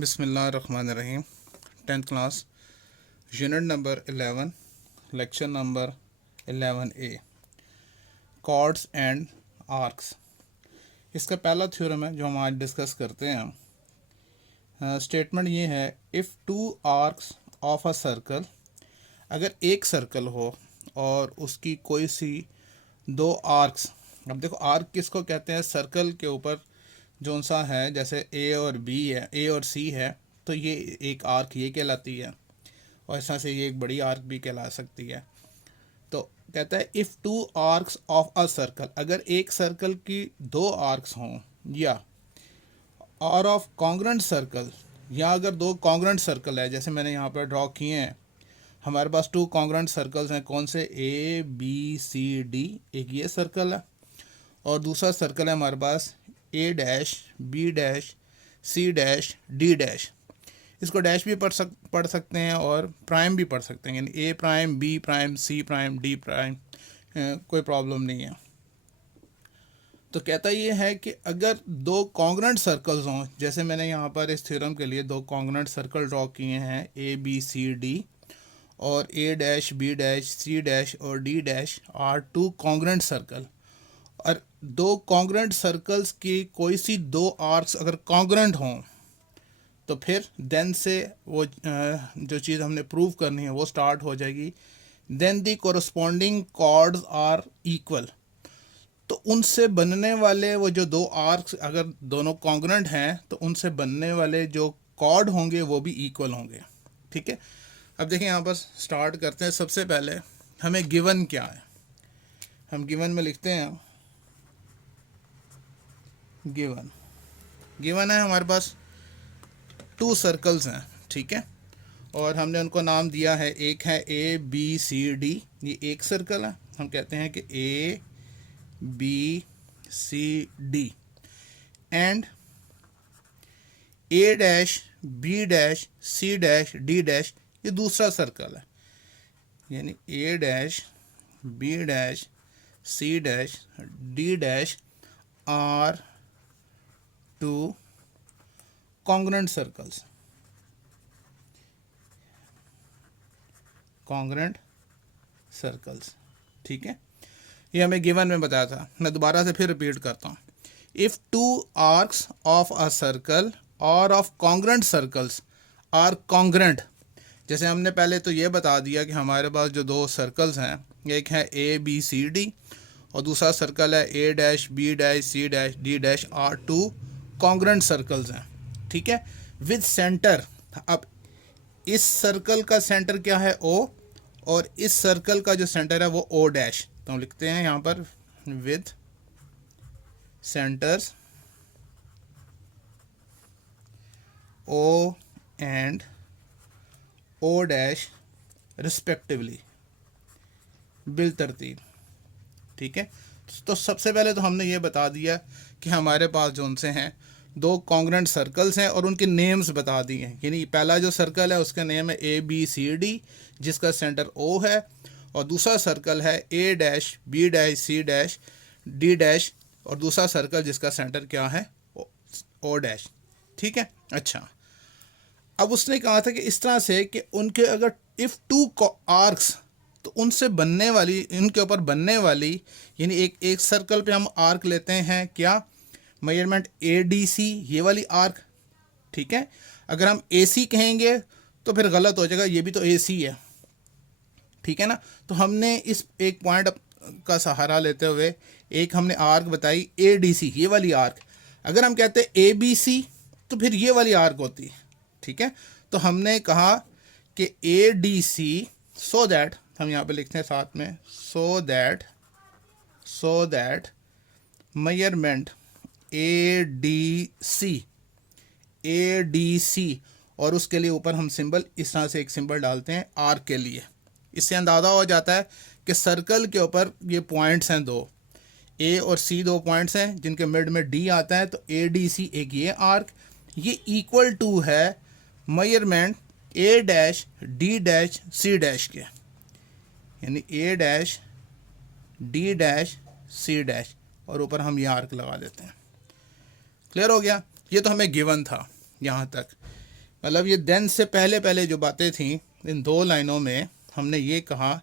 बिस्मिल्लाहिर्रहमानिर्रहीम। 10th class, unit number 11, lecture number 11A, chords and arcs. इसका पहला theorem है जो हम आज डिस्कस करते हैं। स्टेटमेंट ये है, if two arcs of a circle, अगर एक सर्कल हो और उसकी कोई सी दो आर्क्स। अब देखो, आर्क किसको कहते हैं? सर्कल के ऊपर जोन सा है, जैसे ए और बी है, ए और सी है, तो ये एक आर्क ये कहलाती है, और ऐसा से ये एक बड़ी आर्क भी कहला सकती है। तो कहता है if two arcs of a circle, अगर एक सर्कल की दो आर्क्स हों, या और ऑफ कॉन्ग्रेंट सर्कल, या अगर दो कॉन्ग्रेंट सर्कल है, जैसे मैंने यहाँ पर ड्रॉ किए हैं। हमारे पास टू कॉन्ग्रेंट सर्कल्स हैं, कौन से? A B C D. एक ये सर्कल है और दूसरा सर्कल है हमारे पास A dash B dash C dash D dash. इसको डैश भी पढ़ सकते हैं और प्राइम भी पढ़ सकते हैं, यानी ए prime, B prime, C prime, D prime, कोई प्रॉब्लम नहीं है। तो कहता ये है कि अगर दो कॉन्ग्रेंट सर्कल्स हों, जैसे मैंने यहाँ पर इस थ्योरम के लिए दो कॉन्ग्रेंट सर्कल ड्रॉ किए हैं, ए बी सी डी, और A dash B dash C dash और D dash are two congruent circle. और दो कॉन्ग्रेंट सर्कल्स की कोई सी दो आर्क्स अगर कॉन्ग्रेंट हों, तो फिर देन से वो जो चीज़ हमने प्रूव करनी है वो स्टार्ट हो जाएगी। Then the corresponding chords are equal. तो उनसे बनने वाले वो जो दो आर्क्स अगर दोनों कॉन्ग्रेंट हैं, तो उनसे बनने वाले जो कॉर्ड होंगे वो भी इक्वल होंगे। ठीक है, अब देखिए यहाँ पर स्टार्ट करते हैं। सबसे पहले हमें गिवन क्या है? हम गिवन में लिखते हैं, गिवन है हमारे पास टू सर्कल्स हैं, ठीक है, और हमने उनको नाम दिया है, एक है ए बी सी डी। ये एक सर्कल है, हम कहते हैं कि A B C D, and A dash B dash C dash D dash, ये दूसरा सर्कल है, यानी A dash B dash C dash D dash are two congruent circles, congruent circles. ठीक है, ये हमें गिवन में बताया था। मैं दोबारा से फिर रिपीट करता हूँ। If two arcs of a circle और of congruent circles are congruent, जैसे हमने पहले तो ये बता दिया कि हमारे पास जो दो सर्कल्स हैं, एक है ए बी सी डी और दूसरा सर्कल है A dash B dash C dash D dash, are two congruent circles हैं। ठीक है, विद सेंटर। अब इस सर्कल का सेंटर क्या है? ओ, और इस सर्कल का जो सेंटर है वो ओ डैश। तो हम लिखते हैं यहाँ पर with centres O and O dash respectively, बिल तरतीब। ठीक है, तो सबसे पहले तो हमने ये बता दिया कि हमारे पास जो उनसे हैं दो कॉन्ग्रेंट सर्कल्स हैं और उनके नेम्स बता दिए हैं। यानी पहला जो सर्कल है उसका नेम है ए बी सी डी, जिसका सेंटर ओ है, और दूसरा सर्कल है A dash B dash C dash D dash, और दूसरा सर्कल जिसका सेंटर क्या है? O dash. ठीक है, अच्छा, अब उसने कहा था कि इस तरह से कि उनके अगर इफ़ टू आर्क्स, तो उनसे बनने वाली, इनके ऊपर बनने वाली, यानी एक सर्कल पे हम आर्क लेते हैं, क्या मेजरमेंट ए डी सी, ये वाली आर्क। ठीक है, अगर हम ए सी कहेंगे तो फिर गलत हो जाएगा, ये भी तो ए सी है। ठीक है ना, तो हमने इस एक पॉइंट का सहारा लेते हुए एक हमने आर्क बताई ए डी सी, ये वाली आर्क। अगर हम कहते हैं ए बी सी, तो फिर ये वाली आर्क होती है। ठीक है, तो हमने कहा कि ए डी सी, सो दैट, हम यहाँ पे लिखते हैं साथ में, so that measurement A D C, और उसके लिए ऊपर हम सिंबल इस तरह से एक सिंबल डालते हैं आर्क के लिए। इससे अंदाज़ा हो जाता है कि सर्कल के ऊपर ये पॉइंट्स हैं दो, ए और सी दो पॉइंट्स हैं जिनके मिड में डी आता है, तो ए डी सी एक ये आर्क, ये इक्वल टू है measurement A dash D dash C dash के, यानी A dash D dash C dash, और ऊपर हम ये आर्क लगा देते हैं। क्लियर हो गया? ये तो हमें गिवन था यहाँ तक। मतलब ये देन से पहले पहले जो बातें थी, इन दो लाइनों में हमने ये कहा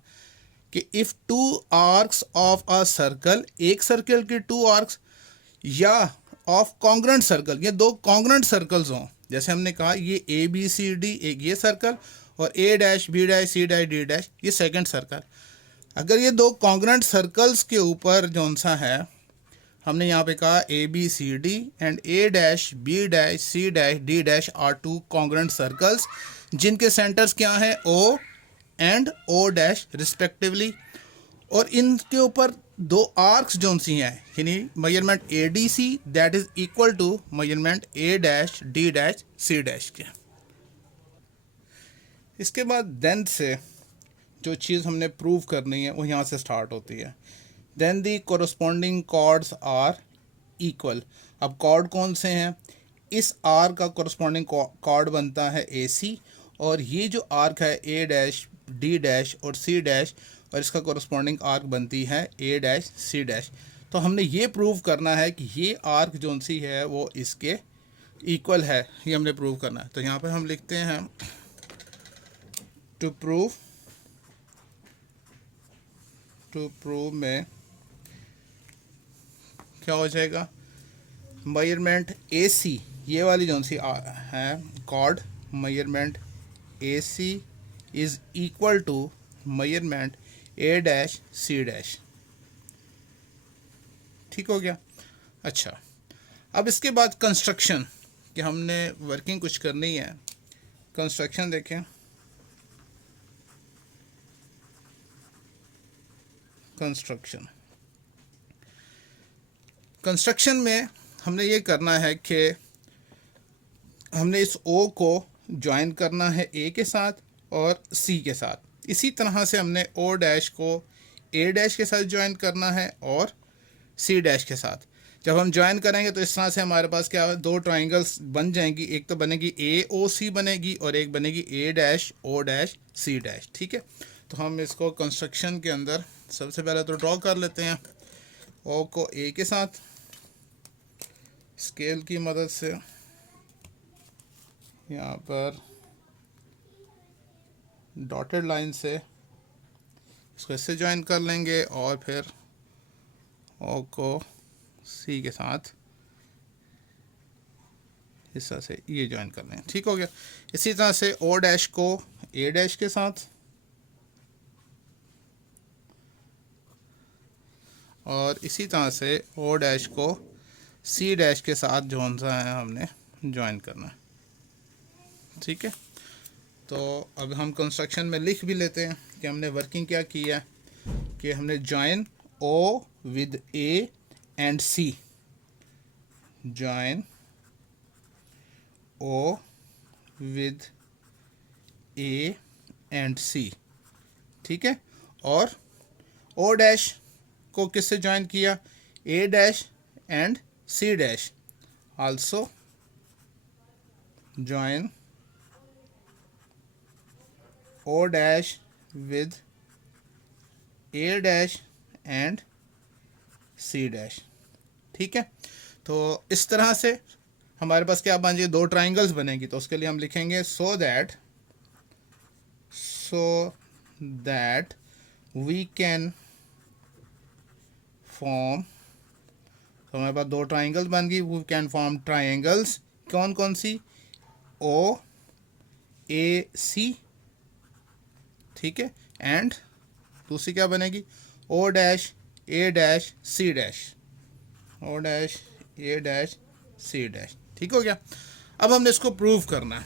कि if two arcs of a circle, एक सर्कल के टू आर्क्स, या ऑफ कॉन्ग्रेंट सर्कल, ये दो कॉन्ग्रेंट सर्कल्स हों। जैसे हमने कहा ये ए बी सी डी एक ये सर्कल, और A dash B dash C dash D dash ये सेकंड सर्कल। अगर ये दो कॉन्ग्रेंट सर्कल्स के ऊपर जौन सा है, हमने यहाँ पे कहा A B C D and A dash B dash C dash D dash are two congruent circles, जिनके सेंटर्स क्या हैं, O and O dash respectively, और इनके ऊपर दो आर्क्स जोन सी हैं, यानी measurement A D C that is equal to measurement A dash D dash C dash के। इसके बाद देन से जो चीज़ हमने प्रूव करनी है वो यहाँ से स्टार्ट होती है। Then the corresponding chords are equal. अब कॉर्ड कौन से हैं, इस आर का कोरस्पॉन्डिंग कॉर्ड बनता है ए सी, और ये जो आर्क है ए डैश डी डैश और सी डैश, और इसका कोरस्पॉन्डिंग आर्क बनती है ए डैश सी डैश। तो हमने ये प्रूव करना है कि ये आर्क जोन सी है वो इसके इक्वल है, ये हमने प्रूव करना है। तो यहाँ पे हम लिखते हैं टू प्रूव में क्या हो जाएगा, मेजरमेंट ए सी, ये वाली जोन सी है chord, measurement A C is equal to measurement A dash C dash. ठीक हो गया। अच्छा, अब इसके बाद कंस्ट्रक्शन, कि हमने वर्किंग कुछ करनी है। कंस्ट्रक्शन देखें, कंस्ट्रक्शन में हमने ये करना है कि हमने इस ओ को ज्वाइन करना है ए के साथ और सी के साथ। इसी तरह से हमने ओ डैश को ए डैश के साथ ज्वाइन करना है और सी डैश के साथ। जब हम ज्वाइन करेंगे तो इस तरह से हमारे पास क्या है, दो ट्राइंगल्स बन जाएंगी। एक तो बनेगी ए ओ सी बनेगी, और एक बनेगी A dash O dash C dash. ठीक है, तो हम इसको कंस्ट्रक्शन के अंदर सबसे पहले तो ड्रॉ कर लेते हैं। ओ को ए के साथ स्केल की मदद से यहाँ पर डॉटेड लाइन से इसको इससे ज्वाइन कर लेंगे, और फिर ओ को सी के साथ इस तरह से ये ज्वाइन कर लें। ठीक हो गया। इसी तरह से ओ डैश को ए डैश के साथ, और इसी तरह से ओ डैश को सी डैश के साथ जो सा है हमने ज्वाइन करना है। ठीक है, तो अब हम कंस्ट्रक्शन में लिख भी लेते हैं कि हमने वर्किंग क्या की है, कि हमने join O with A and C, join O with A and C. ठीक है, और ओ डैश को किससे ज्वाइन किया, A dash and C dash. Also join O dash with A dash and C dash. ठीक है, तो इस तरह से हमारे पास क्या बन जाए, दो ट्राइंगल्स बनेंगी। तो उसके लिए हम लिखेंगे so that we can form. तो हमारे पास दो ट्राइंगल्स बन गई, वी कैन फॉर्म ट्राइंगल्स। कौन कौन सी, ओ ए सी। ठीक है, एंड दूसरी क्या बनेगी, O dash A dash C dash, O dash A dash C dash. ठीक हो गया। अब हमने इसको प्रूव करना है।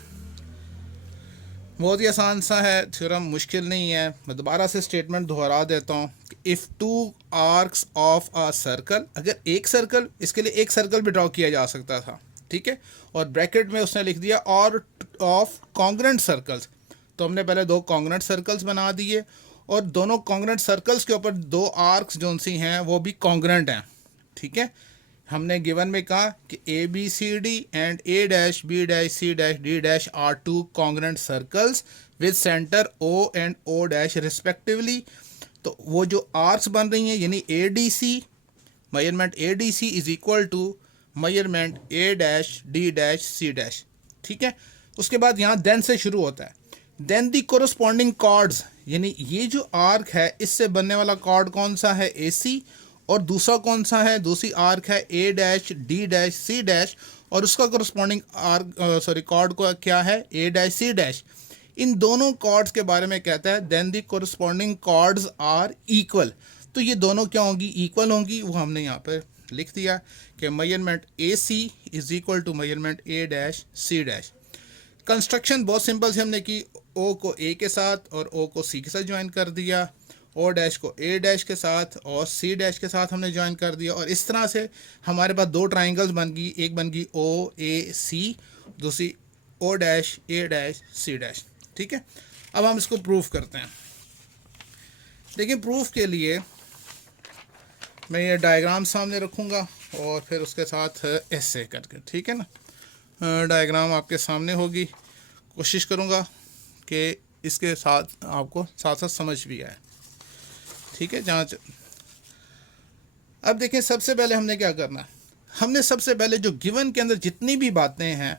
बहुत ही आसान सा है, थ्योरम मुश्किल नहीं है। मैं दोबारा से स्टेटमेंट दोहरा देता हूँ। If two arcs of a circle, अगर एक सर्कल, इसके लिए एक सर्कल भी ड्रॉ किया जा सकता था। ठीक है, और ब्रैकेट में उसने लिख दिया और ऑफ कॉन्ग्रेंट सर्कल्स। तो हमने पहले दो कॉन्ग्रेंट सर्कल्स बना दिए, और दोनों कॉन्ग्रेंट सर्कल्स के ऊपर दो आर्क्स जो सी हैं वो भी कॉन्ग्रेंट हैं। ठीक है, हमने गिवन में कहा कि A B C D and A dash B dash C dash D dash are two congruent circles with centre O and O dash respectively. तो वो जो आर्क्स बन रही हैं, यानी A D C, measurement A D C is equal to measurement A dash D dash C dash. ठीक है, उसके बाद यहाँ देन से शुरू होता है, देन दी कोरस्पॉन्डिंग कॉर्ड्स, यानी ये जो आर्क है इससे बनने वाला कॉर्ड कौन सा है, ए सी, और दूसरा कौन सा है, दूसरी आर्क है A dash D dash C dash, और उसका कोरस्पॉन्डिंग आर्क कॉर्ड को क्या है, ए डैश सी डैश। इन दोनों कॉर्ड्स के बारे में कहता है then the corresponding chords are equal. तो ये दोनों क्या होंगी, इक्वल होंगी। वो हमने यहाँ पर लिख दिया कि measurement A C is equal to measurement A dash C dash. Construction बहुत सिंपल से हमने की, ओ को ए के साथ और ओ को सी के साथ ज्वाइन कर दिया, ओ डैश को ए डैश के साथ और सी डैश के साथ हमने ज्वाइन कर दिया, और इस तरह से हमारे पास दो ट्राइंगल्स बन गई, एक बन गई ओ ए सी, दूसरी ओ dash A dash C dash. ठीक है, अब हम इसको प्रूफ करते हैं। देखिए प्रूफ के लिए मैं ये डायग्राम सामने रखूँगा और फिर उसके साथ ऐसे करके, ठीक है ना, डायग्राम आपके सामने होगी। कोशिश करूँगा कि इसके साथ आपको साथ साथ समझ भी आए, ठीक है। अब देखें, सबसे पहले हमने क्या करना, हमने सबसे पहले जो गिवन के अंदर जितनी भी बातें हैं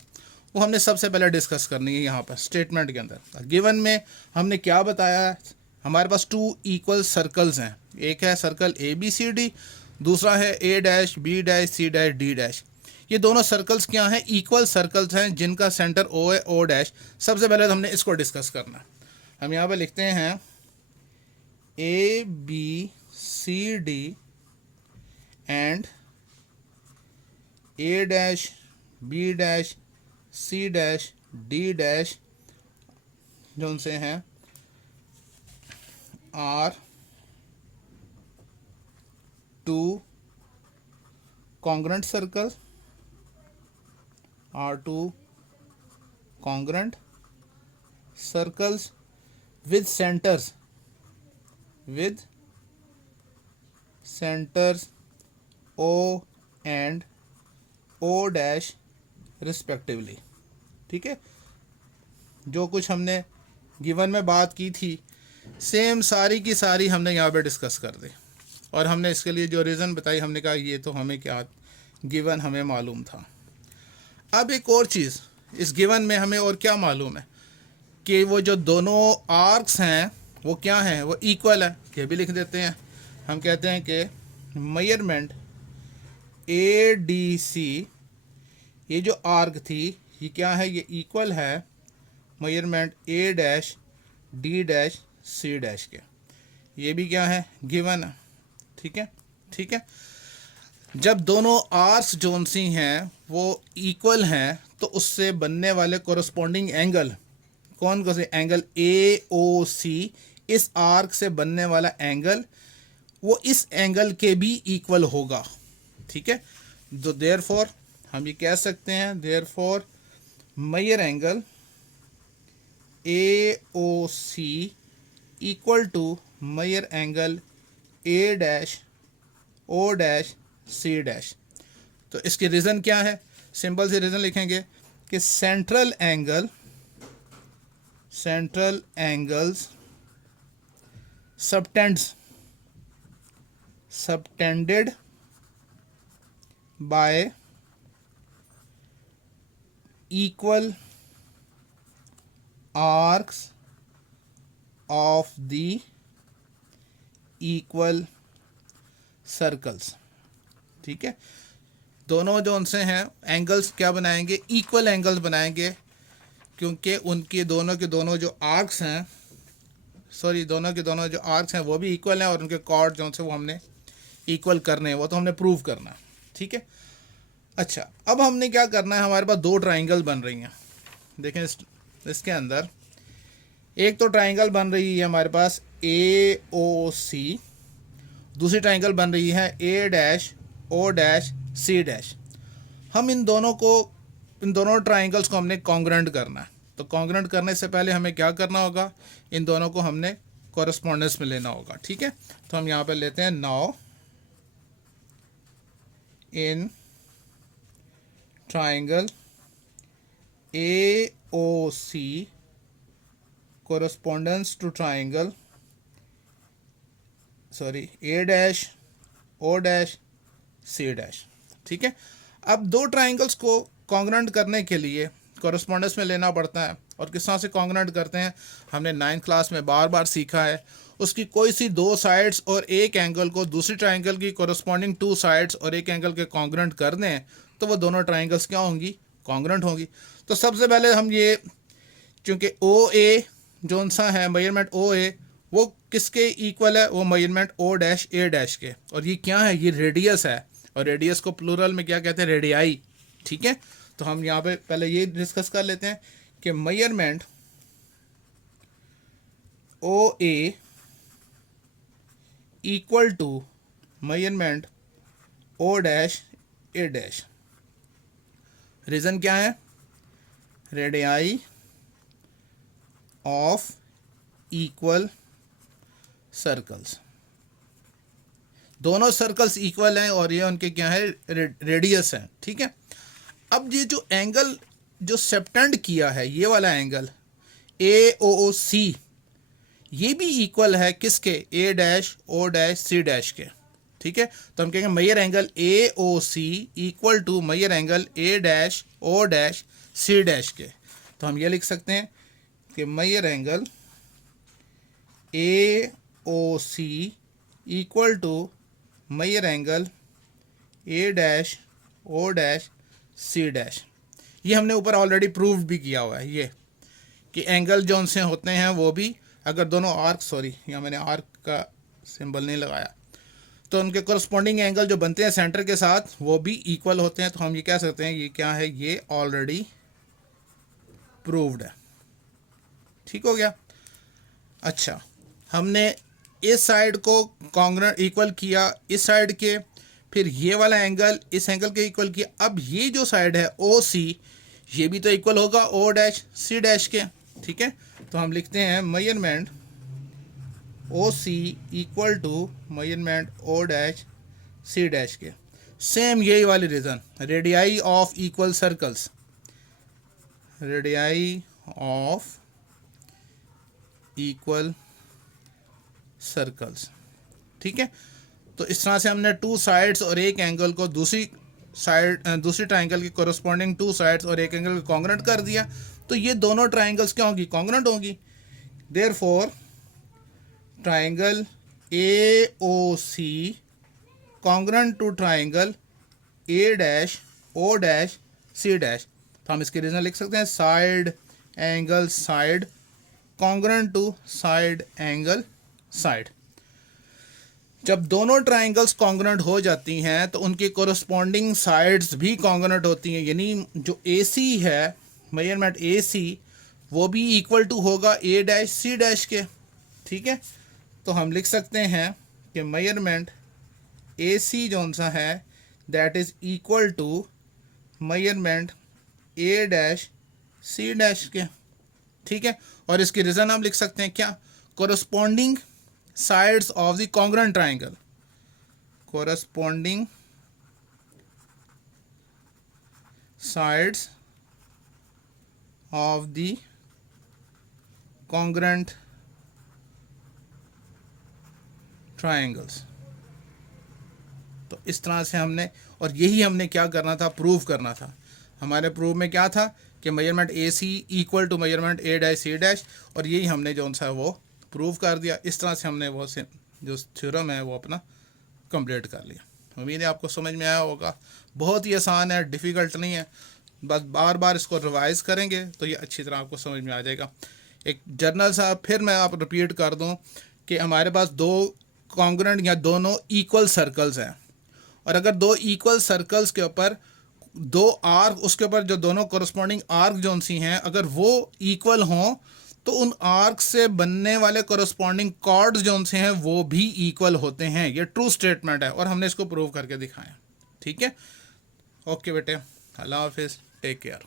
वो हमने सबसे पहले डिस्कस करनी है। यहाँ पर स्टेटमेंट के अंदर गिवन में हमने क्या बताया, हमारे पास टू इक्वल सर्कल्स हैं, एक है circle A B C D, दूसरा है A dash B dash C dash D dash. ये दोनों सर्कल्स क्या हैं, इक्वल सर्कल्स हैं जिनका सेंटर ओ है, ओ डैश। सबसे पहले तो हमने इसको डिस्कस करना। हम यहाँ पर लिखते हैं A B C D and A dash B dash C dash D dash जो उनसे हैं are two congruent circles, are two congruent circles with centers O and O dash respectively। ठीक है, जो कुछ हमने गिवन में बात की थी सेम सारी की सारी हमने यहाँ पे डिस्कस कर दी, और हमने इसके लिए जो रीज़न बताई हमने कहा ये तो हमें क्या गिवन हमें मालूम था। अब एक और चीज़, इस गिवन में हमें और क्या मालूम है कि वो जो दोनों आर्क्स हैं वो क्या हैं, वो इक्वल है। ये भी लिख देते हैं, हम कहते हैं कि मेजरमेंट ए डी सी, ये जो आर्क थी ये क्या है, ये इक्वल है measurement A dash D dash C dash के। ये भी क्या है, गिवन है। ठीक है, ठीक है। जब दोनों आर्क्स जोन सी हैं वो इक्वल हैं तो उससे बनने वाले कोरस्पॉन्डिंग एंगल कौन कौन से, एंगल ए ओ सी, इस आर्क से बनने वाला एंगल वो इस एंगल के भी इक्वल होगा। ठीक है, तो देयरफॉर हम ये कह सकते हैं, therefore measure angle A O C equal to measure angle A dash O dash C dash. तो इसके रीज़न क्या है, सिंपल से रीज़न लिखेंगे कि central angles subtended y equal arcs of the equal circles. ठीक है, दोनों जो उनसे हैं एंगल्स क्या बनाएंगे, इक्वल एंगल्स बनाएंगे, क्योंकि उनके दोनों के दोनों जो आर्क्स हैं, दोनों के दोनों जो आर्क्स हैं वो भी इक्वल हैं, और उनके कॉर्ड जो से वो हमने इक्वल करने हैं, वो तो हमने प्रूव करना। ठीक है, अच्छा अब हमने क्या करना है, हमारे पास दो ट्राइंगल बन रही हैं। देखें इसके अंदर एक तो ट्राइंगल बन रही है हमारे पास ए ओ सी, दूसरी ट्राइंगल बन रही है A dash O dash C dash. हम इन दोनों ट्राइंगल्स को हमने कॉन्ग्रुएंट करना है। तो कॉन्ग्रुएंट करने से पहले हमें क्या करना होगा, इन दोनों को हमने कॉरेस्पॉन्डेंस में लेना होगा। ठीक है, तो हम यहाँ पे लेते हैं, now in triangle A O C correspondence to triangle A dash O dash C dash. ठीक है, अब दो ट्राइंगल्स को कॉन्ग्रुएंट करने के लिए कॉरस्पॉन्डेंस में लेना पड़ता है और किस तरह से कॉन्ग्रुएंट करते हैं हमने 9th क्लास में बार बार सीखा है। उसकी कोई सी दो साइड्स और एक एंगल को दूसरी ट्राइंगल की कॉरस्पॉन्डिंग टू साइड्स और एक एंगल के कॉन्ग्रुएंट कर दें तो वो दोनों ट्राइंगल्स क्या होंगी, कॉन्ग्रुएंट होंगी। तो सबसे पहले हम ये, चूँकि ओ ए जो सा है मेजरमेंट ओ ए वो किसके इक्वल है, वो measurement O dash A dash के, और ये क्या है, ये रेडियस है, और रेडियस को प्लूरल में क्या कहते हैं, रेडियाई। ठीक है, तो हम यहाँ पे पहले ये डिस्कस कर लेते हैं कि measurement O A equal to measurement O dash A dash. Reason क्या है, रेडियाई ऑफ इक्वल सर्कल्स, दोनों सर्कल्स इक्वल हैं और ये उनके क्या है, रेडियस है। ठीक है, अब ये जो एंगल जो सेप्टेंड किया है, ये वाला एंगल ए ओ सी, ये भी इक्वल है किसके, A dash O dash C dash के। ठीक है, तो हम कहेंगे measure angle A O C equal to measure angle A dash O dash C dash के। तो हम ये लिख सकते हैं कि measure angle A O C equal to measure angle A dash O dash C dash. ये हमने ऊपर ऑलरेडी प्रूव भी किया हुआ है, ये कि एंगल जो उनसे होते हैं वो भी अगर दोनों आर्क, सॉरी यहाँ मैंने आर्क का सिंबल नहीं लगाया, तो उनके कोरस्पॉन्डिंग एंगल जो बनते हैं सेंटर के साथ वो भी इक्वल होते हैं। तो हम ये कह सकते हैं ये क्या है, ये ऑलरेडी प्रूव्ड है। ठीक हो गया। अच्छा, हमने इस साइड को कॉन्ग्रुएंट इक्वल किया इस साइड के, फिर ये वाला एंगल इस एंगल के इक्वल किया। अब ये जो साइड है ओ सी, ये भी तो इक्वल होगा ओ डैश सी डैश के। ठीक है, तो हम लिखते हैं measurement O C equal to measurement O dash C dash के। सेम यही वाली reason, radii of equal circles, radii of equal circles. ठीक है, तो इस तरह से हमने टू साइड्स और एक एंगल को दूसरी साइड दूसरी ट्राइंगल की कोरस्पॉन्डिंग टू साइड्स और एक एंगल को कॉन्ग्रुएंट कर दिया। तो ये दोनों ट्राइंगल्स क्या होंगी, कॉन्ग्रुएंट होंगी। Therefore triangle A O C congruent to triangle A dash O dash C dash. तो हम इसके रीजन लिख सकते हैं side angle side congruent to side angle side. जब दोनों ट्राइंगल्स कॉन्ग्रुएंट हो जाती हैं तो उनकी कोरस्पॉन्डिंग साइड्स भी कॉन्ग्रुएंट होती हैं, यानी जो ए सी है मेजरमेंट ए सी वो भी इक्वल टू होगा ए डैश सी डैश के। ठीक है, तो हम लिख सकते हैं कि मेजरमेंट ए सी जो सा है that is equal to measurement A dash C dash के। ठीक है, और इसकी रीज़न हम लिख सकते हैं क्या, corresponding sides of the congruent triangle, corresponding sides of the congruent triangles। तो इस तरह से हमने, और यही हमने क्या करना था, प्रूव करना था। हमारे प्रूव में क्या था कि measurement A C equal to measurement A dash C dash, और यही हमने जो सा वो प्रूव कर दिया। इस तरह से हमने वो से जो थ्योरम है वो अपना कंप्लीट कर लिया। उम्मीद है आपको समझ में आया होगा। बहुत ही आसान है, डिफ़िकल्ट नहीं है, बस बार बार इसको रिवाइज करेंगे तो ये अच्छी तरह आपको समझ में आ जाएगा। एक जर्नल सा फिर मैं आप रिपीट कर दूं कि हमारे पास दो कॉन्ग्रुएंट या दोनों इक्वल सर्कल्स हैं, और अगर दो इक्वल सर्कल्स के ऊपर दो आर्क, उसके ऊपर जो दोनों कोरस्पॉन्डिंग आर्क जो सी हैं अगर वो इक्वल हों तो उन आर्क से बनने वाले कोरस्पॉन्डिंग कॉर्ड्स जो से हैं वो भी इक्वल होते हैं। ये ट्रू स्टेटमेंट है और हमने इसको प्रूव करके दिखाया। ठीक है, ओके बेटे, अल्लाह हाफिज़, टेक केयर।